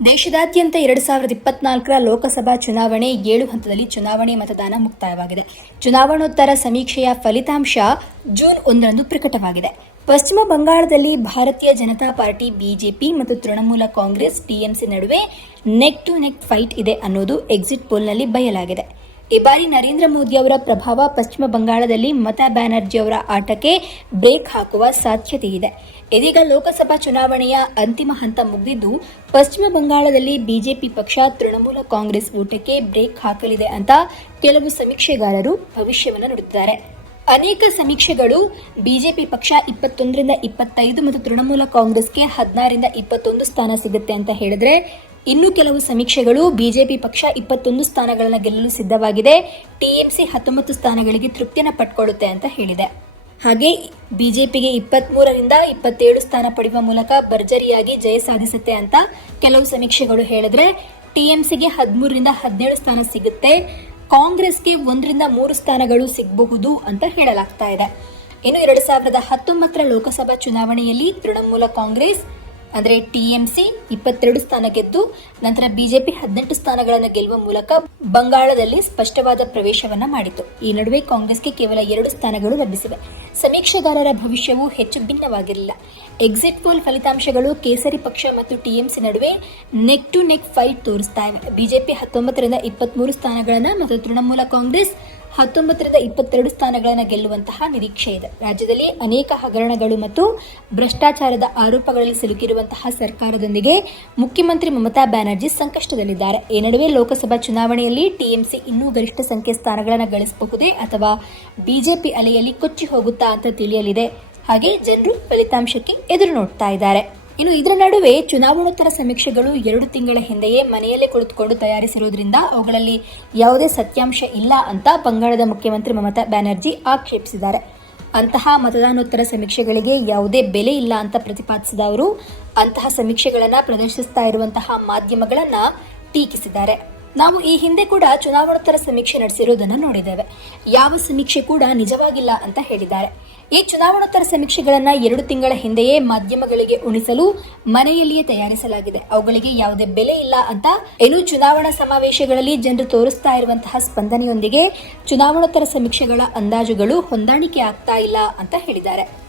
ದೇಶದಾದ್ಯಂತ ಎರಡು ಸಾವಿರದ ಇಪ್ಪತ್ನಾಲ್ಕರ ಲೋಕಸಭಾ ಚುನಾವಣೆ ಏಳು ಹಂತದಲ್ಲಿ ಚುನಾವಣೆ ಮತದಾನ ಮುಕ್ತಾಯವಾಗಿದೆ. ಚುನಾವಣೋತ್ತರ ಸಮೀಕ್ಷೆಯ ಫಲಿತಾಂಶ ಜೂನ್ ಒಂದರಂದು ಪ್ರಕಟವಾಗಿದೆ. ಪಶ್ಚಿಮ ಬಂಗಾಳದಲ್ಲಿ ಭಾರತೀಯ ಜನತಾ ಪಾರ್ಟಿ, ಬಿಜೆಪಿ ಮತ್ತು ತೃಣಮೂಲ ಕಾಂಗ್ರೆಸ್, ಟಿಎಂಸಿ ನಡುವೆ ನೆಕ್ ಟು ನೆಕ್ ಫೈಟ್ ಇದೆ ಅನ್ನೋದು ಎಕ್ಸಿಟ್ ಪೋಲ್ನಲ್ಲಿ ಬಯಲಾಗಿದೆ. ಈ ಬಾರಿ ನರೇಂದ್ರ ಮೋದಿ ಅವರ ಪ್ರಭಾವ ಪಶ್ಚಿಮ ಬಂಗಾಳದಲ್ಲಿ ಮಮತಾ ಬ್ಯಾನರ್ಜಿ ಅವರ ಆಟಕ್ಕೆ ಬ್ರೇಕ್ ಹಾಕುವ ಸಾಧ್ಯತೆ ಇದೆ. ಇದೀಗ ಲೋಕಸಭಾ ಚುನಾವಣೆಯ ಅಂತಿಮ ಹಂತ ಮುಗಿದಿದ್ದು, ಪಶ್ಚಿಮ ಬಂಗಾಳದಲ್ಲಿ ಬಿಜೆಪಿ ಪಕ್ಷ ತೃಣಮೂಲ ಕಾಂಗ್ರೆಸ್ ಊಟಕ್ಕೆ ಬ್ರೇಕ್ ಹಾಕಲಿದೆ ಅಂತ ಕೆಲವು ಸಮೀಕ್ಷೆಗಾರರು ಭವಿಷ್ಯವನ್ನು ನುಡುತ್ತಿದ್ದಾರೆ ಅನೇಕ ಸಮೀಕ್ಷೆಗಳು ಬಿಜೆಪಿ ಪಕ್ಷ ಇಪ್ಪತ್ತೊಂದರಿಂದ ಇಪ್ಪತ್ತೈದು ಮತ್ತು ತೃಣಮೂಲ ಕಾಂಗ್ರೆಸ್ಗೆ ಹದಿನಾರರಿಂದ ಇಪ್ಪತ್ತೊಂದು ಸ್ಥಾನ ಸಿಗುತ್ತೆ ಅಂತ ಹೇಳಿದ್ರೆ ಇನ್ನು ಕೆಲವು ಸಮೀಕ್ಷೆಗಳು ಬಿಜೆಪಿ ಪಕ್ಷ ಇಪ್ಪತ್ತೊಂದು ಸ್ಥಾನಗಳನ್ನು ಗೆಲ್ಲಲು ಸಿದ್ಧವಾಗಿದೆ. ಟಿಎಂಸಿ ಹತ್ತೊಂಬತ್ತು ಸ್ಥಾನಗಳಿಗೆ ತೃಪ್ತಿಯನ್ನು ಪಟ್ಕೊಳ್ಳುತ್ತೆ ಅಂತ ಹೇಳಿದೆ. ಹಾಗೆ ಬಿಜೆಪಿಗೆ ಇಪ್ಪತ್ಮೂರರಿಂದ ಇಪ್ಪತ್ತೇಳು ಸ್ಥಾನ ಪಡೆಯುವ ಮೂಲಕ ಭರ್ಜರಿಯಾಗಿ ಜಯ ಸಾಧಿಸುತ್ತೆ ಅಂತ ಕೆಲವು ಸಮೀಕ್ಷೆಗಳು ಹೇಳಿದ್ರೆ ಟಿಎಂಸಿಗೆ ಹದಿಮೂರರಿಂದ ಹದಿನೇಳು ಸ್ಥಾನ ಸಿಗುತ್ತೆ. ಕಾಂಗ್ರೆಸ್ಗೆ ಒಂದರಿಂದ ಮೂರು ಸ್ಥಾನಗಳು ಸಿಗಬಹುದು ಅಂತ ಹೇಳಲಾಗ್ತಾ ಇದೆ. ಇನ್ನು ಎರಡು ಸಾವಿರದ ಹತ್ತೊಂಬತ್ತರ ಲೋಕಸಭಾ ಚುನಾವಣೆಯಲ್ಲಿ ತೃಣಮೂಲ ಕಾಂಗ್ರೆಸ್ ಅಂದರೆ ಟಿಎಂಸಿ ಇಪ್ಪತ್ತೆರಡು ಸ್ಥಾನ ಗೆದ್ದು ನಂತರ ಬಿಜೆಪಿ ಹದಿನೆಂಟು ಸ್ಥಾನಗಳನ್ನು ಗೆಲ್ಲುವ ಮೂಲಕ ಬಂಗಾಳದಲ್ಲಿ ಸ್ಪಷ್ಟವಾದ ಪ್ರವೇಶವನ್ನ ಮಾಡಿತು. ಈ ನಡುವೆ ಕಾಂಗ್ರೆಸ್ಗೆ ಕೇವಲ ಎರಡು ಸ್ಥಾನಗಳು ಲಭಿಸಿವೆ. ಸಮೀಕ್ಷೆಗಾರರ ಭವಿಷ್ಯವು ಹೆಚ್ಚು ಭಿನ್ನವಾಗಿರಲಿಲ್ಲ. ಎಕ್ಸಿಟ್ ಪೋಲ್ ಫಲಿತಾಂಶಗಳು ಕೇಸರಿ ಪಕ್ಷ ಮತ್ತು ಟಿಎಂಸಿ ನಡುವೆ ನೆಕ್ ಟು ನೆಕ್ ಫೈಟ್ ತೋರಿಸ್ತಾ ಇವೆ. ಬಿಜೆಪಿ ಹತ್ತೊಂಬತ್ತರಿಂದ ಇಪ್ಪತ್ಮೂರು ಸ್ಥಾನಗಳನ್ನು ಮತ್ತು ತೃಣಮೂಲ ಕಾಂಗ್ರೆಸ್ ಹತ್ತೊಂಬತ್ತರಿಂದ ಇಪ್ಪತ್ತೆರಡು ಸ್ಥಾನಗಳನ್ನು ಗೆಲ್ಲುವಂತಹ ನಿರೀಕ್ಷೆ ಇದೆ. ರಾಜ್ಯದಲ್ಲಿ ಅನೇಕ ಹಗರಣಗಳು ಮತ್ತು ಭ್ರಷ್ಟಾಚಾರದ ಆರೋಪಗಳಲ್ಲಿ ಸಿಲುಕಿರುವಂತಹ ಸರ್ಕಾರದೊಂದಿಗೆ ಮುಖ್ಯಮಂತ್ರಿ ಮಮತಾ ಬ್ಯಾನರ್ಜಿ ಸಂಕಷ್ಟದಲ್ಲಿದ್ದಾರೆ. ಈ ನಡುವೆ ಲೋಕಸಭಾ ಚುನಾವಣೆಯಲ್ಲಿ ಟಿಎಂಸಿ ಇನ್ನೂ ಗರಿಷ್ಠ ಸಂಖ್ಯೆ ಸ್ಥಾನಗಳನ್ನು ಗಳಿಸಬಹುದೇ ಅಥವಾ ಬಿಜೆಪಿ ಅಲೆಯಲ್ಲಿ ಕೊಚ್ಚಿ ಹೋಗುತ್ತಾ ಅಂತ ತಿಳಿಯಲಿದೆ. ಹಾಗೆ ಜನರು ಫಲಿತಾಂಶಕ್ಕೆ ಎದುರು ನೋಡ್ತಾ ಇದ್ದಾರೆ. ಇನ್ನು ಇದರ ನಡುವೆ ಚುನಾವಣೋತ್ತರ ಸಮೀಕ್ಷೆಗಳು ಎರಡು ತಿಂಗಳ ಹಿಂದೆಯೇ ಮನೆಯಲ್ಲೇ ಕುಳಿತುಕೊಂಡು ತಯಾರಿಸಿರುವುದರಿಂದ ಅವುಗಳಲ್ಲಿ ಯಾವುದೇ ಸತ್ಯಾಂಶ ಇಲ್ಲ ಅಂತ ಬಂಗಾಳದ ಮುಖ್ಯಮಂತ್ರಿ ಮಮತಾ ಬ್ಯಾನರ್ಜಿ ಆಕ್ಷೇಪಿಸಿದ್ದಾರೆ. ಅಂತಹ ಮತದಾನೋತ್ತರ ಸಮೀಕ್ಷೆಗಳಿಗೆ ಯಾವುದೇ ಬೆಲೆ ಇಲ್ಲ ಅಂತ ಪ್ರತಿಪಾದಿಸಿದ ಅವರು ಅಂತಹ ಸಮೀಕ್ಷೆಗಳನ್ನು ಪ್ರದರ್ಶಿಸ್ತಾ ಇರುವಂತಹ ಮಾಧ್ಯಮಗಳನ್ನು ಟೀಕಿಸಿದ್ದಾರೆ. ನಾವು ಈ ಹಿಂದೆ ಕೂಡ ಚುನಾವಣೋತ್ತರ ಸಮೀಕ್ಷೆ ನಡೆಸಿರುವುದನ್ನು ನೋಡಿದ್ದೇವೆ. ಯಾವ ಸಮೀಕ್ಷೆ ಕೂಡ ನಿಜವಾಗಿಲ್ಲ ಅಂತ ಹೇಳಿದ್ದಾರೆ. ಈ ಚುನಾವಣೋತ್ತರ ಸಮೀಕ್ಷೆಗಳನ್ನು ಎರಡು ತಿಂಗಳ ಹಿಂದೆಯೇ ಮಾಧ್ಯಮಗಳಿಗೆ ಉಣಿಸಲು ಮನೆಯಲ್ಲಿಯೇ ತಯಾರಿಸಲಾಗಿದೆ. ಅವುಗಳಿಗೆ ಯಾವುದೇ ಬೆಲೆ ಇಲ್ಲ ಅಂತ ಏನು ಚುನಾವಣಾ ಸಮಾವೇಶಗಳಲ್ಲಿ ಜನರು ತೋರಿಸ್ತಾ ಇರುವಂತಹ ಸ್ಪಂದನೆಯೊಂದಿಗೆ ಚುನಾವಣೋತ್ತರ ಸಮೀಕ್ಷೆಗಳ ಅಂದಾಜುಗಳು ಹೊಂದಾಣಿಕೆ ಆಗ್ತಾ ಇಲ್ಲ ಅಂತ ಹೇಳಿದ್ದಾರೆ.